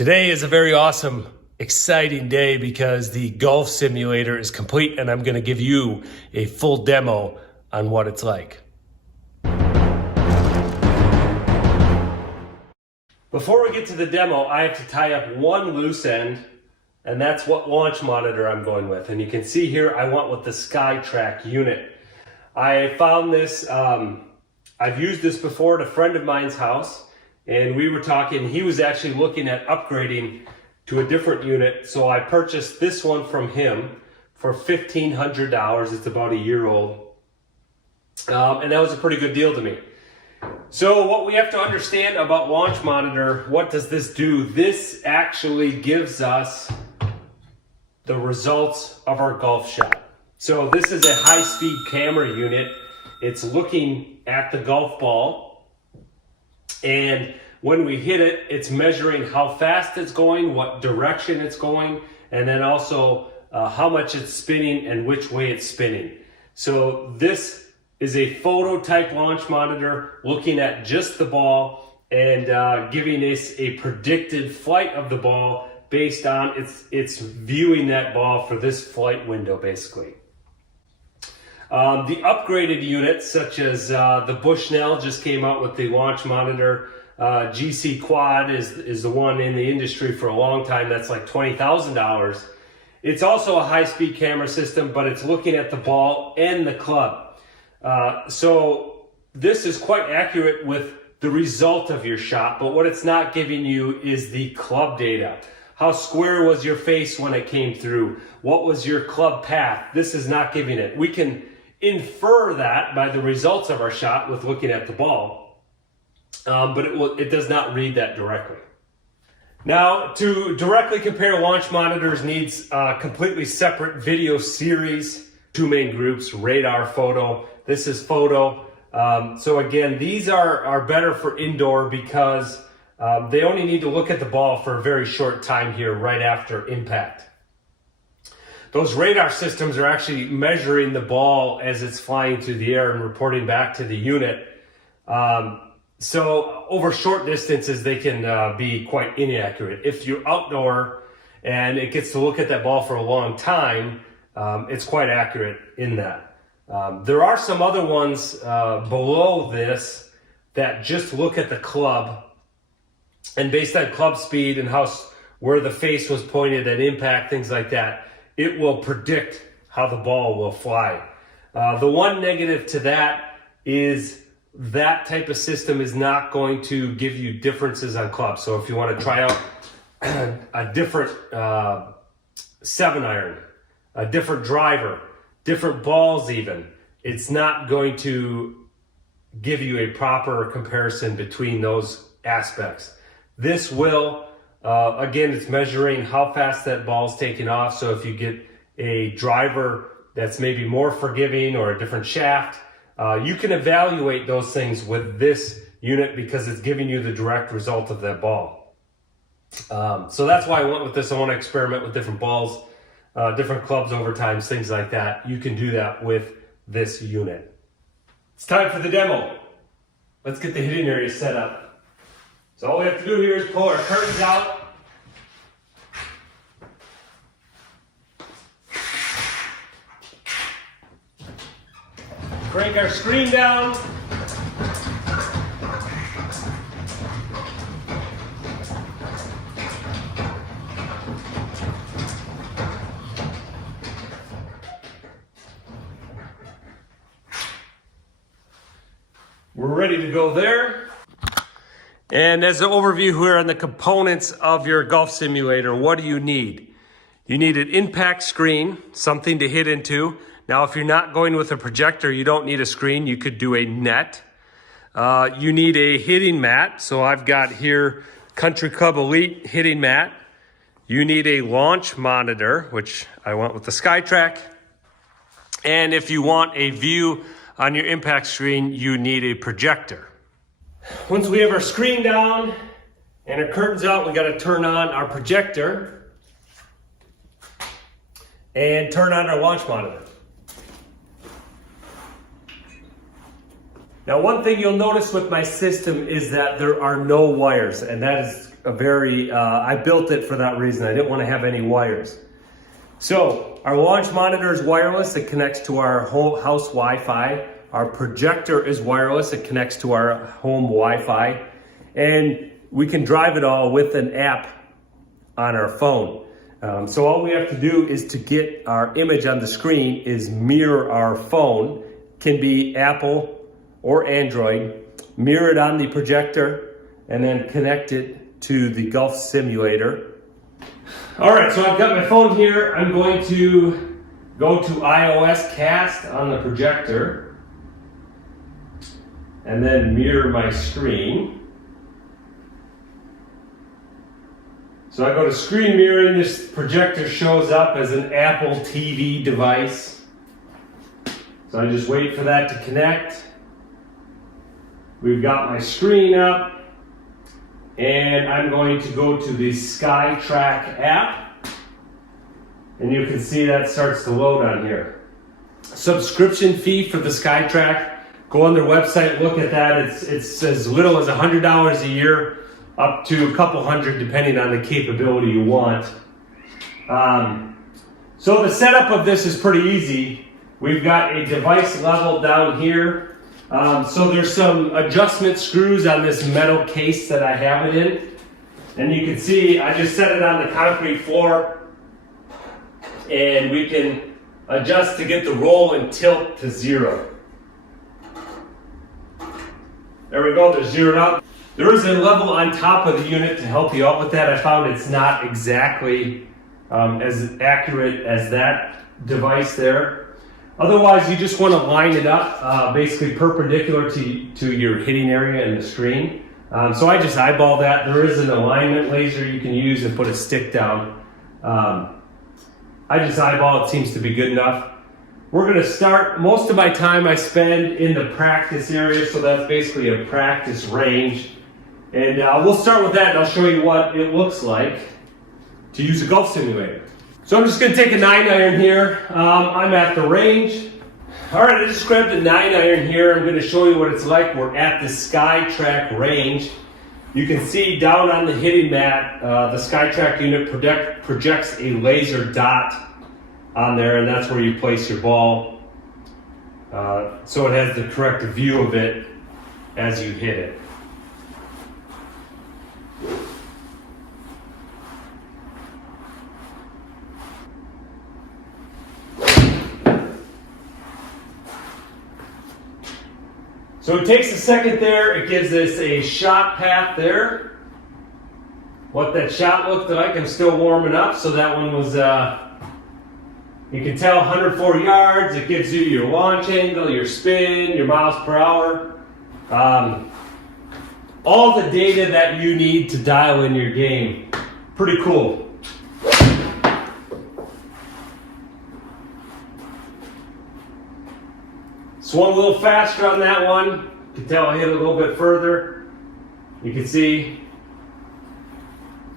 Today is a very awesome, exciting day because the golf simulator is complete and I'm going to give you a full demo on what it's like. Before we get to the demo, I have to tie up one loose end, and that's what launch monitor I'm going with. And you can see here I went with the SkyTrack unit. I found this, I've used this before at a friend of mine's house, and we were talking, he was actually looking at upgrading to a different unit, so I purchased this one from him for $1,500. It's about a year old, and that was a pretty good deal to me. So what we have to understand about launch monitor, what does this do? This actually gives us the results of our golf shot. So this is a high-speed camera unit. It's looking at the golf ball, and when we hit it, it's measuring how fast it's going, what direction it's going, and then also how much it's spinning and which way it's spinning. So this is a photo type launch monitor looking at just the ball and giving us a predicted flight of the ball based on it's viewing that ball for this flight window basically. The upgraded units such as the Bushnell just came out with the launch monitor. GC Quad is the one in the industry for a long time. That's like $20,000. It's also a high-speed camera system, but it's looking at the ball and the club. So this is quite accurate with the result of your shot, but what it's not giving you is the club data. How square was your face when it came through? What was your club path? This is not giving it. We can infer that by the results of our shot with looking at the ball, but it does not read that directly. Now, to directly compare launch monitors needs a completely separate video series, two main groups, radar, photo. This is photo. So again, these are better for indoor because they only need to look at the ball for a very short time here right after impact. Those radar systems are actually measuring the ball as it's flying through the air and reporting back to the unit. So over short distances, they can be quite inaccurate. If you're outdoor and it gets to look at that ball for a long time, it's quite accurate in that. There are some other ones below this that just look at the club, and based on club speed and where the face was pointed at impact, things like that, it will predict how the ball will fly. The one negative to that is that type of system is not going to give you differences on clubs. So if you want to try out a different 7-iron, a different driver, different balls even, it's not going to give you a proper comparison between those aspects. This will, again, it's measuring how fast that ball's taking off. So if you get a driver that's maybe more forgiving or a different shaft, you can evaluate those things with this unit because it's giving you the direct result of that ball. So that's why I went with this. I want to experiment with different balls, different clubs over time, things like that. You can do that with this unit. It's time for the demo. Let's get the hitting area set up. So all we have to do here is pull our curtains out. Crank our screen down. We're ready to go there. And as an overview here on the components of your golf simulator, what do you need? You need an impact screen, something to hit into. Now, if you're not going with a projector, you don't need a screen. You could do a net. You need a hitting mat. So I've got here Country Club Elite hitting mat. You need a launch monitor, which I went with the SkyTrack. And if you want a view on your impact screen, you need a projector. Once we have our screen down and our curtains out, we got to turn on our projector and turn on our launch monitor. Now, one thing you'll notice with my system is that there are no wires, and that is I built it for that reason. I didn't want to have any wires. So our launch monitor is wireless. It connects to our whole house Wi-Fi. Our projector is wireless. It connects to our home Wi-Fi. And we can drive it all with an app on our phone. So all we have to do is to get our image on the screen is mirror our phone. Can be Apple or Android. Mirror it on the projector and then connect it to the golf simulator. All right, so I've got my phone here. I'm going to go to iOS Cast on the projector and then mirror my screen. So I go to screen mirroring. This projector shows up as an Apple TV device. So I just wait for that to connect. We've got my screen up, and I'm going to go to the SkyTrack app, and you can see that starts to load on here. Subscription fee for the SkyTrack. Go on their website, look at that. It's as little as $100 a year, up to a couple hundred depending on the capability you want. So the setup of this is pretty easy. We've got a device level down here. So there's some adjustment screws on this metal case that I have it in. And you can see I just set it on the concrete floor, and we can adjust to get the roll and tilt to 0. There we go, they're zeroed out. There is a level on top of the unit to help you out with that. I found it's not exactly as accurate as that device there. Otherwise, you just want to line it up basically perpendicular to your hitting area in the screen. So I just eyeball that. There is an alignment laser you can use and put a stick down. I just eyeball it, seems to be good enough. We're going to start, most of my time I spend in the practice area, so that's basically a practice range. And we'll start with that, and I'll show you what it looks like to use a golf simulator. So I'm just going to take a 9-iron here. I'm at the range. All right, I just grabbed a 9-iron here. I'm going to show you what it's like. We're at the SkyTrack range. You can see down on the hitting mat, the SkyTrack unit projects a laser dot on there, and that's where you place your ball. So it has the correct view of it as you hit it. So it takes a second there, it gives us a shot path there. What that shot looked like, I'm still warming up, so that one was, you can tell 104 yards, it gives you your launch angle, your spin, your miles per hour. All the data that you need to dial in your game. Pretty cool. Swung a little faster on that one. You can tell I hit it a little bit further. You can see,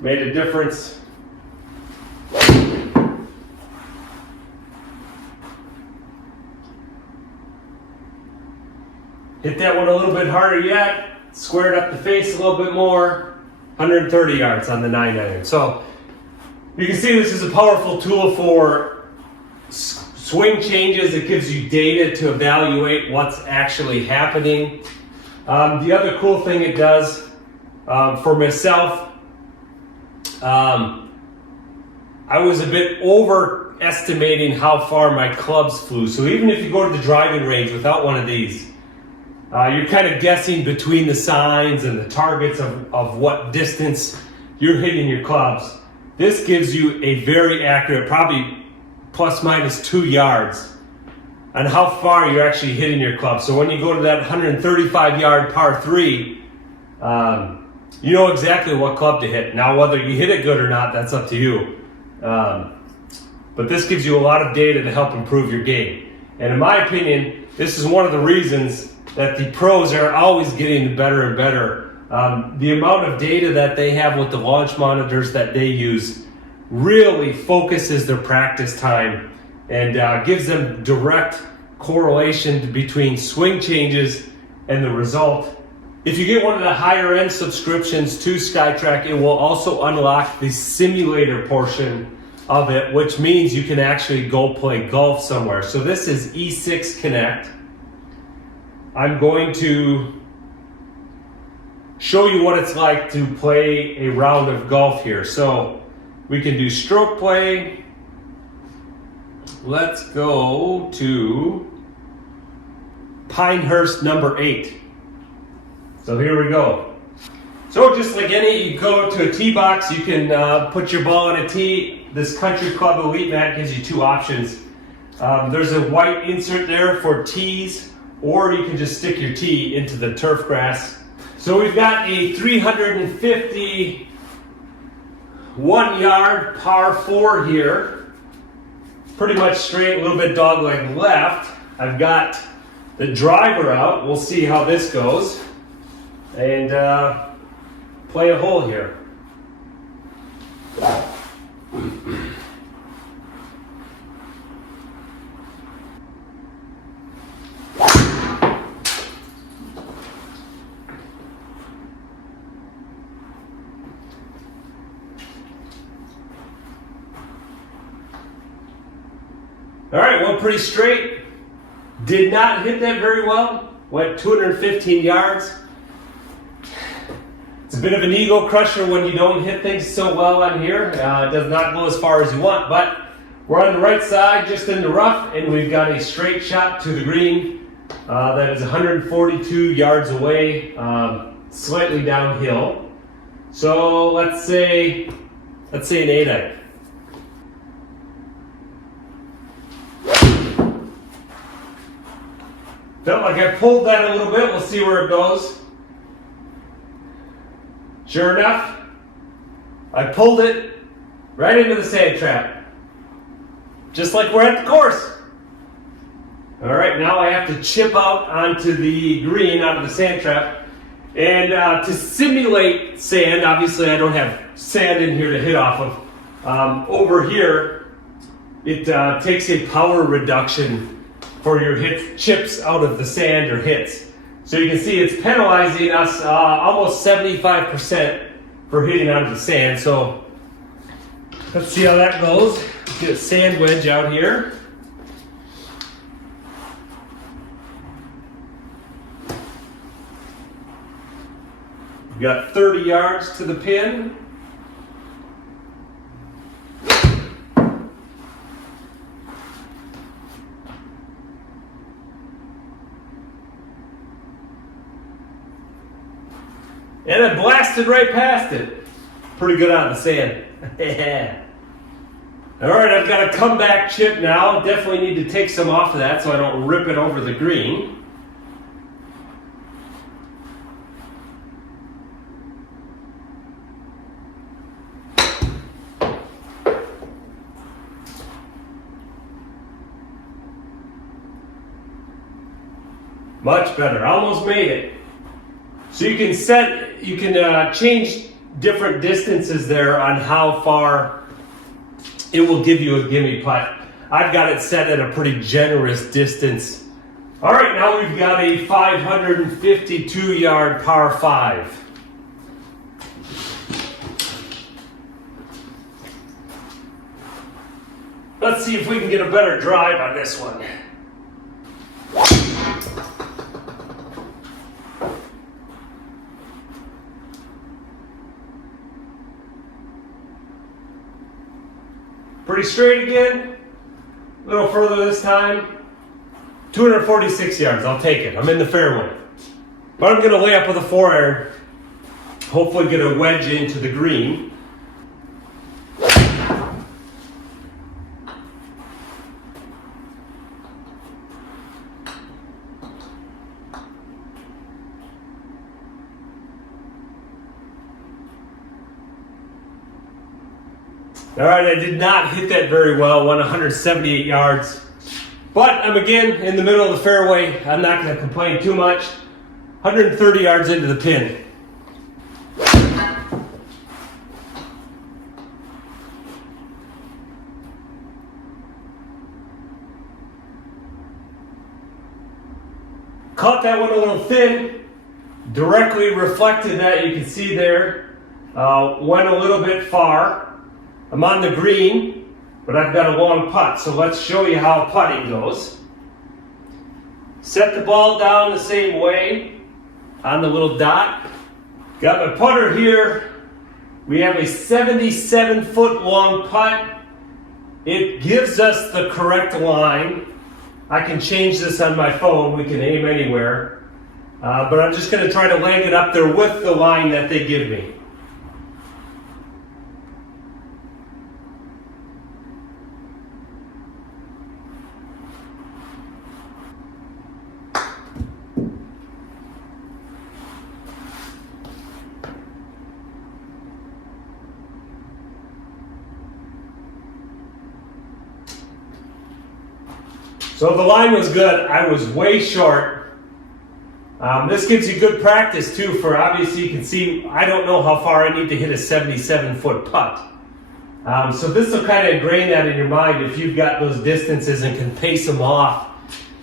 made a difference. Hit that one a little bit harder yet. Squared up the face a little bit more. 130 yards on the 9-iron. So you can see this is a powerful tool for swing changes. It gives you data to evaluate what's actually happening. The other cool thing it does for myself, I was a bit overestimating how far my clubs flew. So even if you go to the driving range without one of these, you're kind of guessing between the signs and the targets of what distance you're hitting your clubs. This gives you a very accurate, probably plus minus 2 yards on how far you're actually hitting your club. So when you go to that 135 yard par 3, you know exactly what club to hit. Now whether you hit it good or not, that's up to you. But this gives you a lot of data to help improve your game. And in my opinion, this is one of the reasons that the pros are always getting better and better. The amount of data that they have with the launch monitors that they use really focuses their practice time and gives them direct correlation between swing changes and the result If you get one of the higher end subscriptions to SkyTrack, it will also unlock the simulator portion of it, which means you can actually go play golf somewhere. So this is E6 Connect. I'm going to show you what it's like to play a round of golf here. So we can do stroke play. Let's go to Pinehurst number 8. So here we go. So just like you go to a tee box, you can put your ball on a tee. This Country Club Elite mat gives you two options. There's a white insert there for tees, or you can just stick your tee into the turf grass. So we've got a 351 yard par 4 here. Pretty much straight, a little bit dogleg left. I've got the driver out. We'll see how this goes. And play a hole here. All right, went pretty straight. Did not hit that very well. Went 215 yards. It's a bit of an ego crusher when you don't hit things so well on here. It does not go as far as you want, but we're on the right side, just in the rough, and we've got a straight shot to the green that is 142 yards away, slightly downhill. So let's say an 8-iron. Felt like I pulled that a little bit. We'll see where it goes. Sure enough, I pulled it right into the sand trap. Just like we're at the course. All right, now I have to chip out onto the green, out of the sand trap. And to simulate sand, obviously I don't have sand in here to hit off of. Over here, it takes a power reduction for your chips out of the sand or hits. So you can see it's penalizing us almost 75% for hitting onto the sand. So let's see how that goes. Get a sand wedge out here. We've got 30 yards to the pin. And I blasted right past it. Pretty good on the sand. All right, I've got a comeback chip now. Definitely need to take some off of that so I don't rip it over the green. Much better. Almost made it. So you can change different distances there on how far it will give you a gimme putt. I've got it set at a pretty generous distance. All right, now we've got a 552 yard par 5. Let's see if we can get a better drive on this one. Pretty straight again, a little further this time. 246 yards, I'll take it. I'm in the fairway. But I'm going to lay up with a 4-iron, hopefully get a wedge into the green. All right, I did not hit that very well, went 178 yards. But I'm again in the middle of the fairway. I'm not going to complain too much. 130 yards into the pin. Caught that one a little thin. directly reflected that. You can see there, went a little bit far. I'm on the green, but I've got a long putt. So let's show you how putting goes. Set the ball down the same way on the little dot. Got my putter here. We have a 77-foot long putt. It gives us the correct line. I can change this on my phone. We can aim anywhere. But I'm just going to try to land it up there with the line that they give me. So the line was good. I was way short. This gives you good practice too, for obviously you can see I don't know how far I need to hit a 77-foot putt. So this will kind of ingrain that in your mind if you've got those distances and can pace them off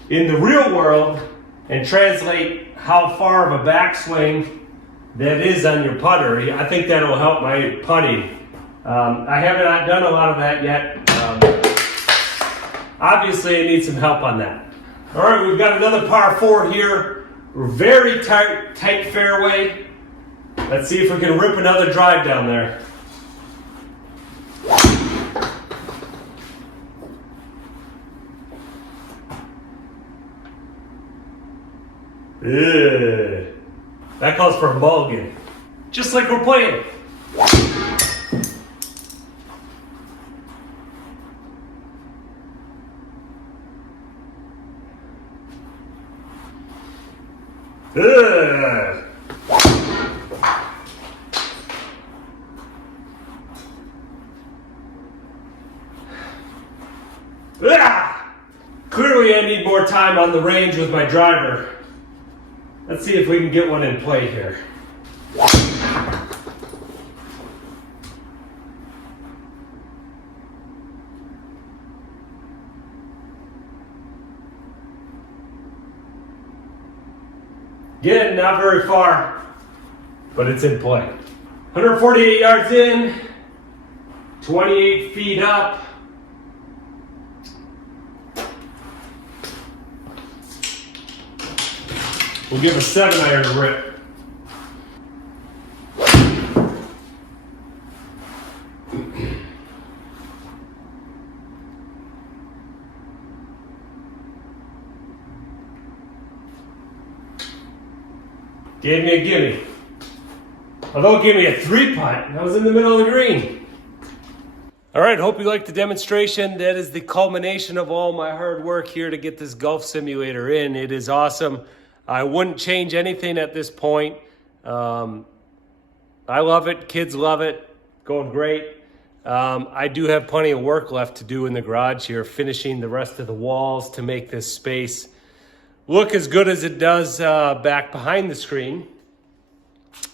in the real world and translate how far of a backswing that is on your putter. I think that'll help my putting. I haven't done a lot of that yet. Obviously, I need some help on that. All right, we've got another par 4 here. Very tight fairway. Let's see if we can rip another drive down there. Ugh. That calls for a mulligan. Just like we're playing. Ugh. Ah! Clearly I need more time on the range with my driver. Let's see if we can get one in play here. Again, not very far, but it's in play. 148 yards in, 28 feet up. We'll give a 7-iron a rip. Gave me a gimme. Although it gave me a 3-putt, I was in the middle of the green. All right, hope you liked the demonstration. That is the culmination of all my hard work here to get this golf simulator in. It is awesome. I wouldn't change anything at this point. I love it. Kids love it. Going great. I do have plenty of work left to do in the garage here, finishing the rest of the walls to make this space look as good as it does back behind the screen.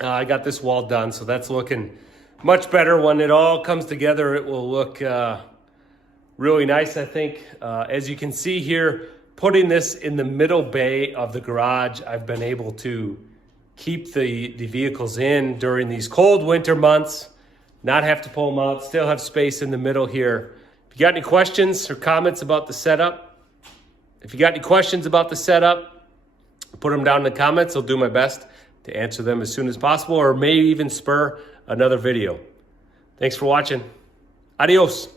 I got this wall done, so that's looking much better. When it all comes together, it will look really nice, I think. As you can see here, putting this in the middle bay of the garage, I've been able to keep the vehicles in during these cold winter months, not have to pull them out, still have space in the middle here. If you got any questions or comments about the setup, put them down in the comments. I'll do my best to answer them as soon as possible, or maybe even spur another video. Thanks for watching. Adios.